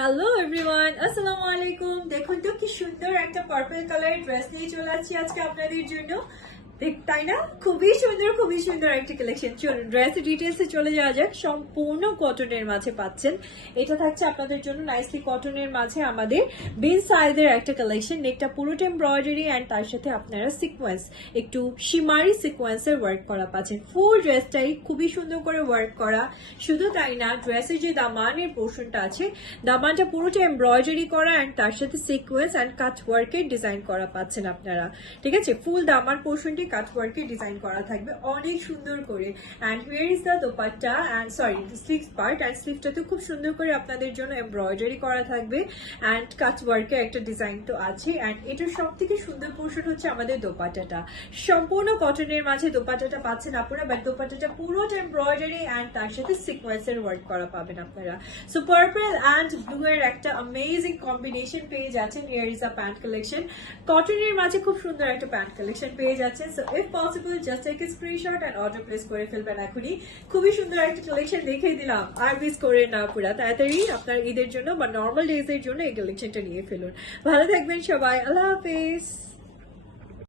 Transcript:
Hello everyone, আসসালামু আলাইকুম। দেখুন তো কি সুন্দর একটা পার্পল কালারের ড্রেস নিয়ে চলে আসছি আজকে আপনাদের জন্য। তাই না? খুবই সুন্দর একটা কালেকশন। চলুন ড্রেসের ডিটেলসে চলে যাওয়া যাক। সম্পূর্ণ কটনের মাঝে পাচ্ছেন। এটা থাকছে আপনাদের জন্য নাইসলি কটনের মাঝে আমাদের বিন সাইজের একটা কালেকশন। নেকটা পুরোটা এমব্রয়ডারি অ্যান্ড তার সাথে আপনারা সিকোয়েন্স, একটু শিমারি সিকোয়েন্সের ওয়ার্ক করা পাচ্ছেন। ফুল ড্রেসটাই খুবই সুন্দর করে ওয়ার্ক করা। শুধু তাই না, ড্রেসের যে দামানের পোর্শনটা আছে, দামানটা পুরোটা এমব্রয়ডারি করা অ্যান্ড তার সাথে সিকোয়েন্স অ্যান্ড কাট ওয়ার্কের ডিজাইন করা পাচ্ছেন আপনারা। ঠিক আছে, ফুল দামান পোর্শনটি কাট ওয়ার্কের ডিজাইন করা থাকবে অনেক সুন্দর করে। And here is the dupatta and sorry sleeves part, and স্লিভসটাতে খুব সুন্দর করে আপনাদের জন্য এমব্রয়ডারি করা থাকবে অ্যান্ড কাট ওয়ার্কের একটা ডিজাইন তো আছে। অ্যান্ড এটার সব থেকে সুন্দর পোর্শন হচ্ছে আমাদের দোপাট্টাটা। সম্পূর্ণ কটনের মাঝে দোপাট্টাটা পাচ্ছেন আপনারা, বাট দোপাট্টাটা পুরোটা এমব্রয়ডারি অ্যান্ড তার সাথে সিকোয়েন্সের ওয়ার্ক করা পাবেন আপনারা। সো পার্পল অ্যান্ড ব্লু এর একটা অ্যামেজিং কম্বিনেশন পেয়ে যাচ্ছেন। Here is a pant collection. কটনের মাঝে খুব সুন্দর একটা প্যান্ট কালেকশন পেয়ে যাচ্ছেন। So if possible just take a screenshot and order place করে ফেলবেন এখনই। খুবই সুন্দর একটা কালেকশন দেখিয়ে দিলাম, আর মিস করে না পুরা। তাড়াতাড়ি আপনার ঈদের জন্য বা নর্মাল ডেজ এর জন্য এই কালেকশনটা নিয়ে ফেলুন। ভালো থাকবেন সবাই, আল্লাহ হাফেজ।